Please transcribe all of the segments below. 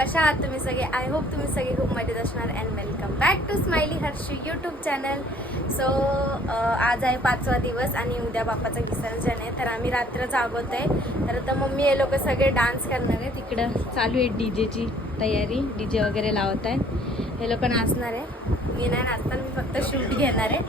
कशा आहात तुम्ही सगळे? आय होप तुम्ही सगळे खूप मजेत असणार and welcome back to smiley Harshu YouTube channel. So आज आहे 5वा दिवस आणि उद्या बाप्पाचं विसर्जन आहे. तर आम्ही रात्र जागवत आहे. तर आता मम्मी हे लोक सगळे डान्स करणार आहे. तिकडं चालू आहे डीजेची तयारी, डीजे वगैरे लावत आहे. हे लोक नाचणार आहे. मी नाही नाचणार, मी फक्त शूट घेणार आहे.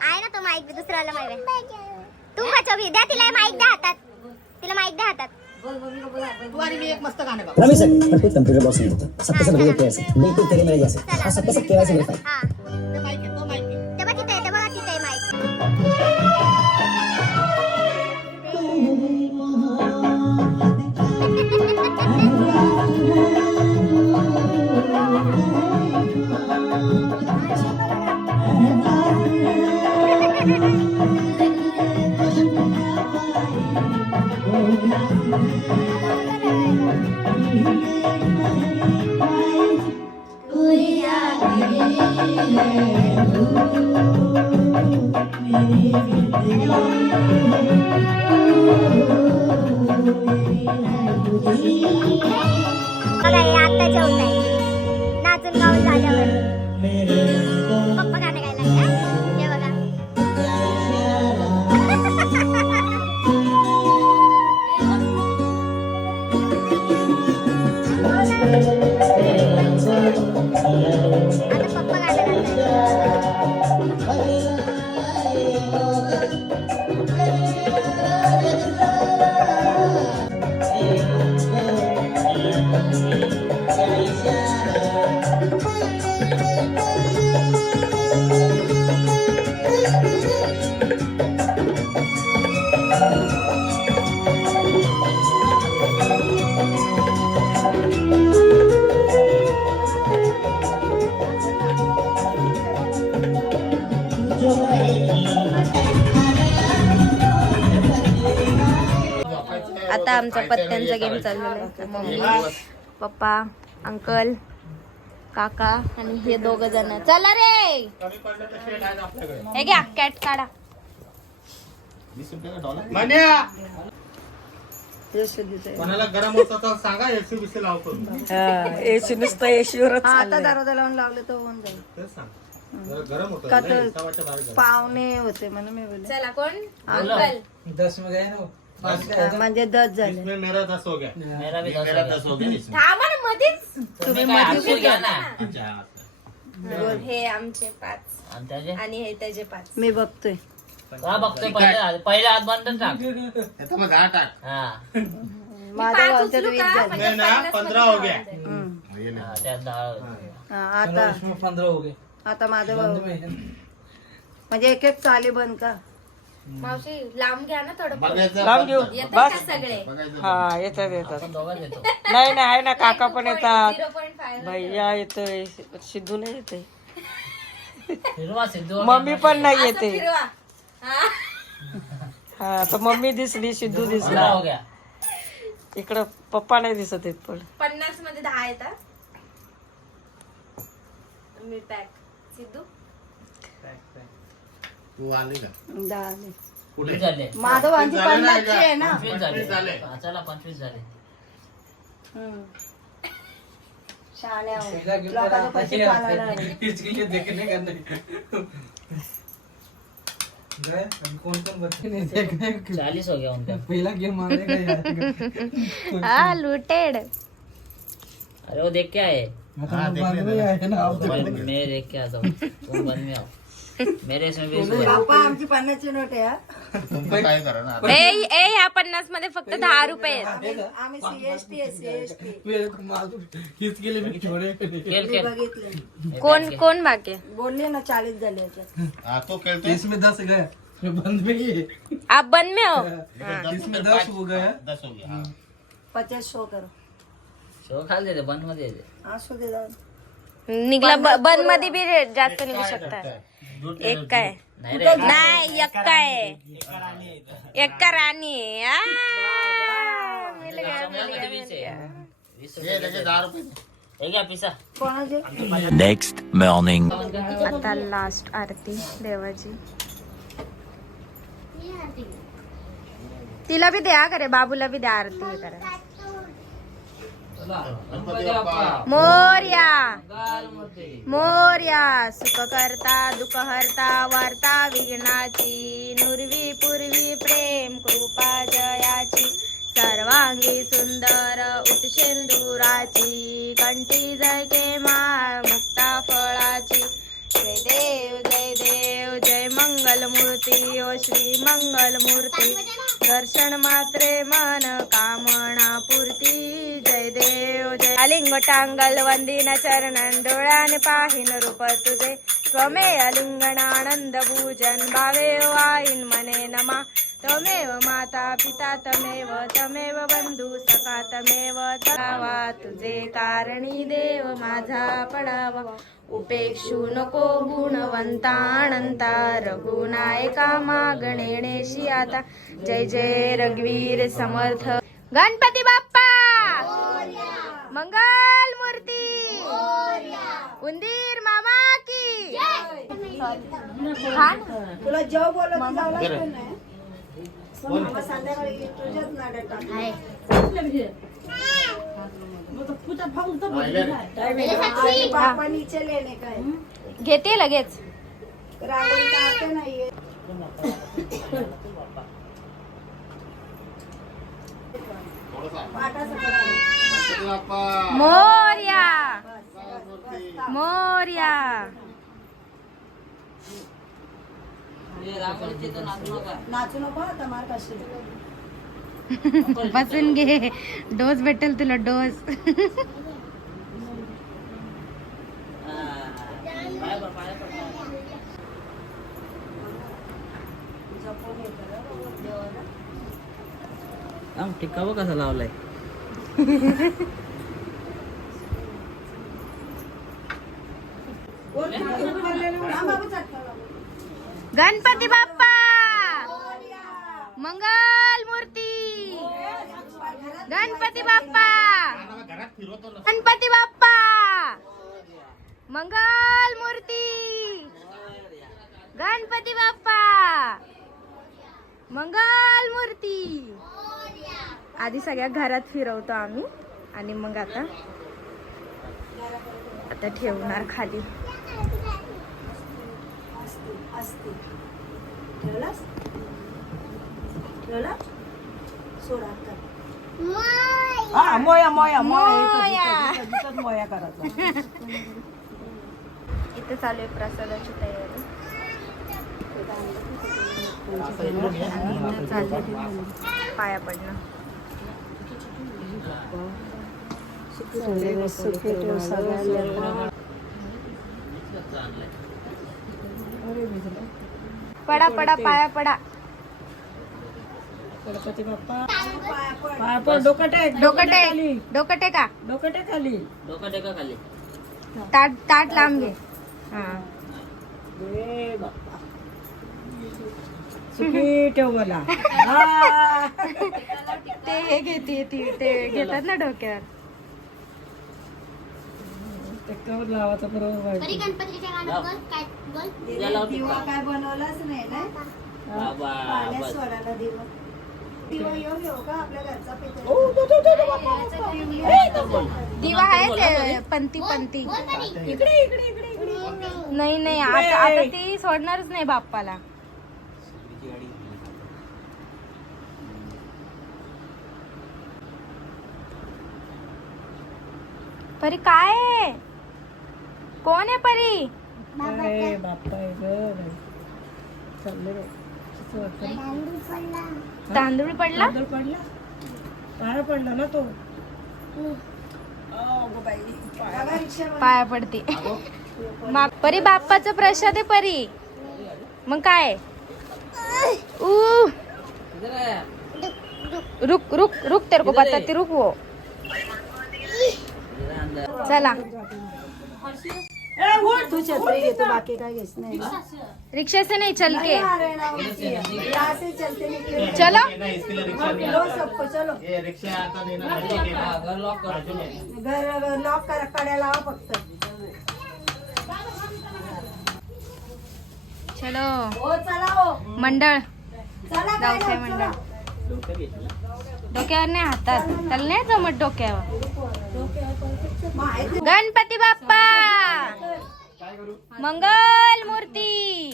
आहे ना तो माईक दुसऱ्याला माईक तू बचवी द्या तिला माईक द्या हातात, तिला माईक द्या हातात. तू आणि मी एक मस्त गाणं गाऊ. रमेश पर कोई कंप्यूटर बॉक्स नहीं होता, सबके सब भैया कैसे बिल्कुल तेरे मेरे जैसे और सबके सब केवाईसी वेरीफाई. हां ते माईक आहे, तो माईक आहे. ते बघ किती आहे माईक. बघा हे आता जेवत आहे नाचून गाऊन झाल्यावर. पप्पा गाणं गायला लागले. हे बघा आता पप्पा गाणं आता आमचा पत्त्यांचा गेम चाललेला आहे. मम्मी, पप्पा, अंकल, काका आणि हे 2 जण. चला रे, हे घ्या कॅट काढा. कोणाला गरम होत तर सांगा, एसी बीसी लावतो. एसी नुसतं एसीवरच आता दरवाजा लावून लावले तर होऊन जाईल. तेच सांग, जरा गरम होतं का ना, तर हिसाबाच्या बाहेर गरम. पाहुणे होते म्हणून मी बोलले. चला कोण? अंकल. 10 में गए ना वो। म्हणजे 10 झाले. इसमें मेरा 10 हो गया. मेरा भी 10 मेरा 10 हो गया इसमें. थांबा ना मध्येच. तुम्ही काय मध्ये हसून घ्या ना. अच्छा, हे आमचे 5 आणि त्याचे आणि हे त्याचे 5. मी बघतोय. का बघतोय पहिले हात बंद टाक. याचा मग 10 टाक. हा माझ्या गावच्या 20 झाले. मैं ना 15 हो गया. ये ले. हा, त्यात 10 होते. हा, आता 15 हो गए आता माझं बंद भाऊ में है। म्हणजे एक एक चाली बंद का. मावशी लांब घ्या ना थोडं बघायचं लांब घेऊ येत का बस सगळे बघायचं. हा येतात येतात आपण दोघांच येतो नाही नाही आहे ना काका पण येतात 0.5 भैया येतोय सिद्धू नाही येते फिरवा सिद्धू मम्मी पण नाही असं येते फिरवा हा. हा तर मम्मी दिसली सिद्धू पंधरा दिसला हो गया इकडं पप्पा नाही दिसत आहेत पण 50 मध्ये 10 येतात मी पॅक सिद्धू तू आली का कुठे झाले माधवांची झाले नाही 50 आहे ना 25 झाले 25 झाले. चला 25 झाले चालीस हो गया उनका हा लुटेड अरे वो देख के आए हा, देखले ना. मैं देख के आता हूँ तुम बंद में आओ मेरे इसमें 20 हुआ आमची 50ची नोट आहे तुमचं काय करा ना आता. ए ह्या 50 मध्ये फक्त 10 रुपये आहेत. आम्ही सीएसटी सीएसटी खेल खेल कोण कोण बाकी आहे? बोलले ना 40 झाले याच्यात हा, तो खेळतोय इसमें 10 गए बंद में ही आप बंद में हो इसमें 10 हो गया 10 हो गया. हा. 50 शो करो शो खाल देते बंद मध्ये देते असू दे जाऊ. निघला बंद मध्ये बी जास्त निघू शकता एक काय नाही रे नाही एक काय एक राणी आहे. आ, मिल गया, मिल गया, मिल गया. हे त्याचे 10 रुपये. हे घ्या पिसा कोणाचे Next morning. आता लास्ट आरती देवाची तिला बी द्या करे बाबूला बी द्या आरती हे करा गणपती बाप्पा. मोर्या मोर्या सुख करता दुःख हरता वार्ता विघ्नाची नुरवी पूर्वी प्रेम कृपा जयाची सर्वांगी सुंदर उटशेंदुराची कंठी जय माळ मुक्ता फळाची जय देव जय मंगल मूर्ती ओ श्री मंगल मूर्ती दर्शन मात्रे मन कामना पूर्ती जय देव जय अलिंग टांगल वंदिन चरणन डोळ्याने पाहिन रूप तुझे त्वमे अलिंगनानंद भूजन भावे वाईन मने नमा तमेव माता पिता तमेव बंधू सखा तमेव तरावा तुझे कारणी देव माझा पडावा उपेक्षू नको गुणवंता अनंता रघुनायका मागणेशी आता जय जय रघुवीर समर्थ गणपती बाप्पा मंगल मूर्ती उंदीर मामा की छान. तुला जेव्हा बोलत जावं लागतं नाही मग संध्याकाळी तुझ्याच नाड्यात टाक. आणि बाप्पा नीचे लेणे काय घेते लगेच रांगोळी काढते नाहीये गणपती बाप्पा. मोर्या मोर्या नाचू नको आता मार कशी बसून घे डोस भेटेल तुला डोस टिक्का बघ कसा लावलाय गणपती बाप्पा मंगल मूर्ती गणपती बाप्पा घरात फिरवतो ना. गणपती बाप्पा मंगल मूर्ती गणपती बाप्पा मंगल मूर्ती आधी सगळ्या घरात फिरवतो आम्ही आणि मग आता ठेवणार खाली असते ठेवलास ठेवला सोडा आता. हा मोया मोया मोया. मोया करायचा इथे चालू आहे प्रसादाची तयारी चालली पाया पडणं पडा पडा पाया पडा गणपती बाप्पा पाया पड. डोकं टेक डोकं टेक, डोकं टेका, डोकं टेक खाली. डोकं टेका खाली. ताट ताट लांब घे. हा ए बाप्पा सुखी ठेव मला. हा. ते हे घेते ते घेतात ना डोक्यावर. ते कवर लावायचं बरोबर. दिवा काय बनवलाच नाही ना. बाबा बस. सोडायला दिवा. दिवा आहे ते पंती पंती. नाही नाही आता ती सोडणारच नाही बाप्पाला. परी काय आहे? कोण आहे परी? बाप्पा आहे ग. चालले बाई. तांदूळ पडला. तांदूळ पडला. पाया पडला ना तो. पाया पडते. परी बाप्पाचा प्रसाद आहे परी. मग काय? रुक रुक रुक तेरे को पता ती रुक वो. चला तू छत्री घेतो बाकी काय घेस नाही. रिक्शा से नहीं चल के से चलते निकले. चलो. लो सबको चलो. ये रिक्षा आता देणार नाही. घर लॉक कर. घर लॉक करा. कड्या लावा फक्त. चलो हो चला हो. मंडळ चला गावचे मंडळ. डोक्यावर नाही हातात. त्याला नाही जमत डोक्यावर. गणपती बाप्पा मंगल मूर्ती.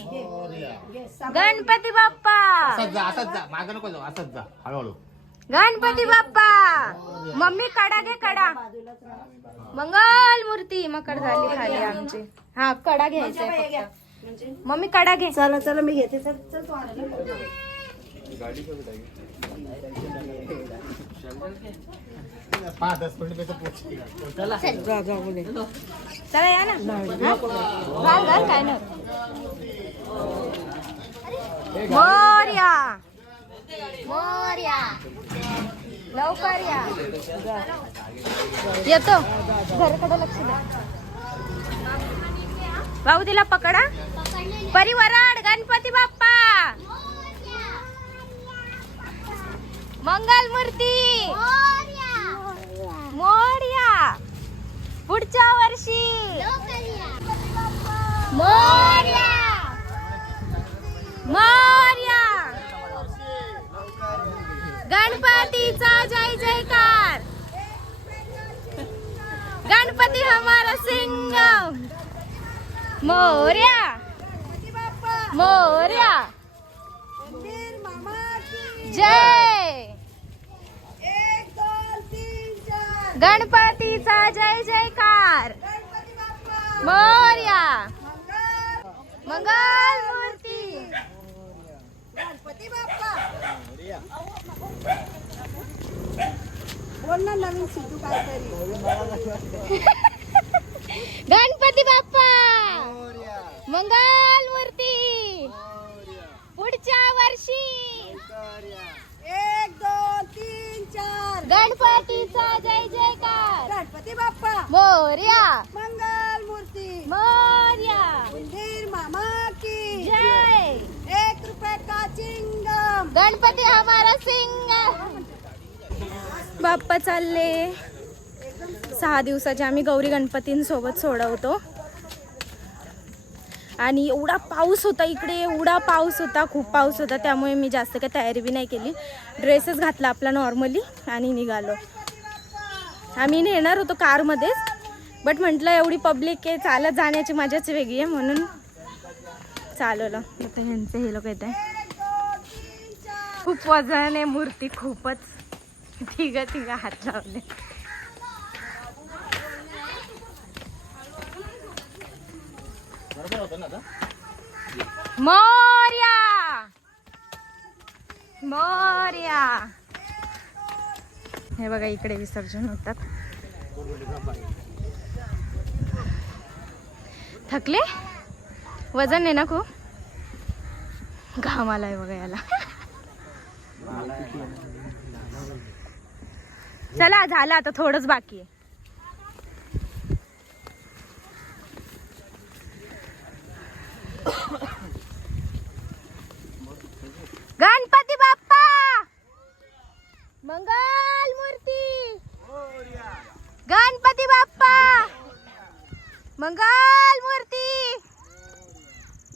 गणपती बाप्पा असंच जा मागं नको जाऊ. असंच जा हळूहळू. गणपती बाप्पा. मम्मी कडा घे कडा. मंगल मूर्ती. मकर झाली खाली आमची. हा कडा घ्यायचा फक्त. मम्मी कडा घे. चला चला मी घेते. चल चल तू आणलं. पाच 10 मिनिट पोहोचली. जा जा बोले. चला या ना. घाल घाल काय ना. मोरया मोरया. लवकर या. येतो. घराकडे लक्ष द्या. भाऊ तिला पकडा. परिवाराड गणपती बाप्पा मंगल मूर्ती. मोरया. पुढच्या वर्षी मोरया मोरया. गणपतीचा जय जयकार. गणपती हमारा सिंगम. मोरया मोरया. जय. गणपतीचा जय जयकार. मोरया. मंगल मूर्ती. गणपती बाप्पा. बोल ना नवीन सिद्धू काहीतरी. गणपती बाप्पा मंगल मूर्ती. पुढच्या वर्षी 1 2 3 4. गणपतीचा जय जयकार. गणपती बाप्पा मोरया मंगल मूर्ती. मोरया. मंदिर मामा की जय. 1 रुपये का चिंगम. गणपती हमारा सिंग. बाप्पा चालले. 6 दिवसाचे आम्ही गौरी गणपतींसोबत सोडवतो. आणि एवढा पाऊस होता इकडे. एवढा पाऊस होता. खूप पाऊस होता. त्यामुळे मी जास्त काही तयारी बी नाही केली. ड्रेसच घातला आपला नॉर्मली आणि निघालो. आम्ही नेणार होतो कारमध्येच. बट म्हटलं एवढी पब्लिक आहे चालत जाण्याची मजाच वेगळी आहे म्हणून चालवलं. आता ह्यांचे हे लोक येत आहे. खूप वजन आहे मूर्ती. खूपच. तिघ हात लावले. मोरया मोरया. हे बघा इकडे विसर्जन होतात. थकले. वजन आहे ना खूप. घाम आलाय बघा याला. चला झालं आता थोडंच बाकी आहे. गणपती बाप्पा मंगल मूर्ती, गणपती बाप्पा मंगल मूर्ती,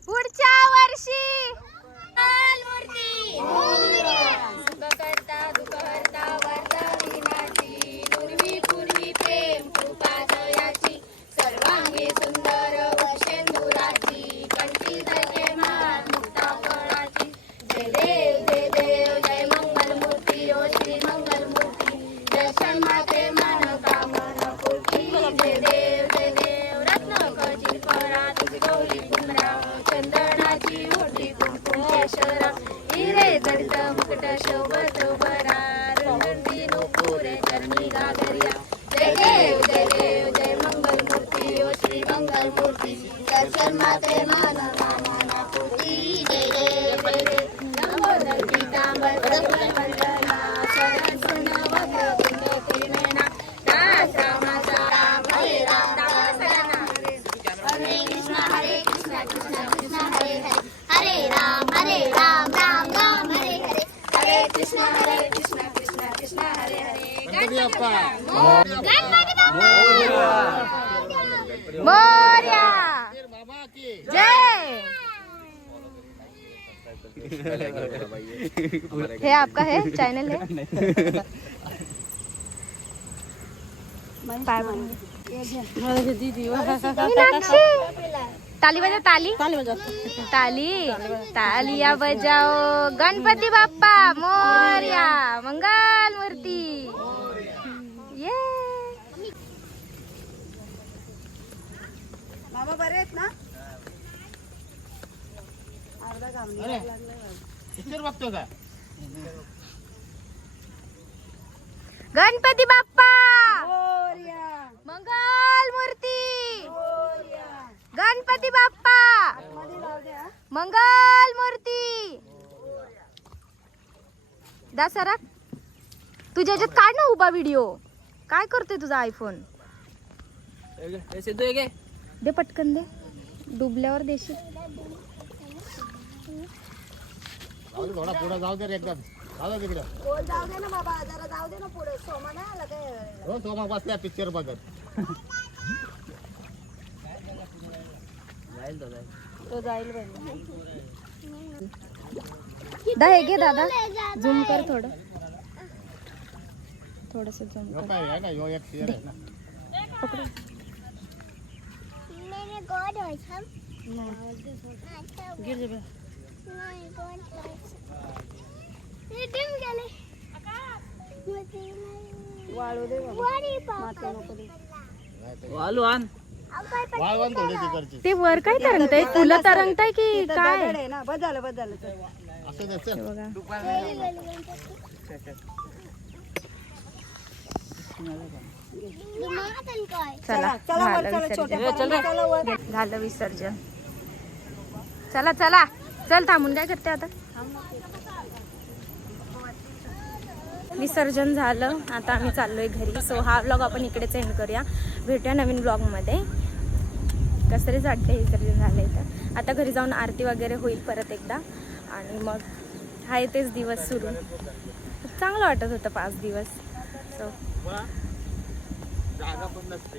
पुढच्या वर्षी मंगल मूर्ती. सुख करता दुःख हरता वार्ता विघ्नाची, नुरवी पूर्वी प्रेम कृपा दयाची, सर्वांगी सुंदर वशेंदुराची, कंठी धरले मान मुक्ता फळाची. जय देव जय मंगल मूर्ती, ओ श्री मंगल मूर्ती, दर्शन माते मान कामना पूर्ती. जय देव रत्न खचित परा, तुझी गौरी कुमरा, चंदनाची ओटी कुंकुम केशरा, हिरे जडित मुकुट शोभत बरा, रंगती नुपुरे चरणी गागरिया. जय देव जय मंगल मूर्ती, ओ श्री मंगल मूर्ती, दर्शन माते मान कामना पूर्ती. जय देव लंबोदर पीतांबर वंदना, शरण सुन वक्र कुंड त्रिनयना, दास रामाचा राम हरे राम दास रामा. हरे कृष्णा कृष्णा कृष्णा हरे हरे, हरे राम राम राम हरे हरे, हरे कृष्णा कृष्णा कृष्णा हरे हरे. गणपती बाप्पा मोरया. जय. हे आपका है चैनल है. मीनाक्षी ताली बजाओ, ताली ताली तालिया बजाओ. गणपती बाप्पा मोरया, मंगल मूर्ती. ये मामा बरे आहेत ना? अर्धा काम पिक्चर बघतो का? गणपती बाप्पा मोरया, मंगल मूर्ती, मोरया. गणपती बाप्पा मध्ये लावू द्या. मंगल मूर्ती. दसरा तुझ्या याच्यात काढ ना उभा व्हिडिओ. काय करतोय तुझा आयफोन? दे पटकन दे, डुबल्यावर देशील. थोडा पुढे जाऊ दे रे, एकदम जाऊ दे तिकडे. गोल जाऊ दे ना बाबा, जरा जाऊ दे ना पुढे. सोमा नाही आला काय? हो तो मग बसल्या पिक्चर बघत. तो जाईल हे घे दादा, झूम कर थोडं, थोडस झूम ह्यो कर. काय आहे ना, ह्यो एक शेअर आहे ना. पकडू. वाळू दे बाबा, माती नको दे. वाळवण थोडी तिकडची. ते वर काय तरंगतय? फुलं तरंगताय की इथं काय? दगड आहे ना. बस झालं चल. असं द्यायचं. हे बघा. चला चला वर, झालं चला छोट्या विसर्जन. पोरांना, चला वर. झालं विसर्जन. चला चला चल, थांबून काय करते आता? विसर्जन झालं, आता आम्ही चाललोय घरी. सो हा व्लॉग आपण इकडेच एंड करूया. भेटूया नवीन ब्लॉगमध्ये. कसं तरीच वाटतं विसर्जन झालंय तर. आता घरी जाऊन आरती वगैरे होईल परत एकदा, आणि मग हाय तेच दिवस सुरू. चांगलं वाटत होतं 5 दिवस. सो जागा पण नसते.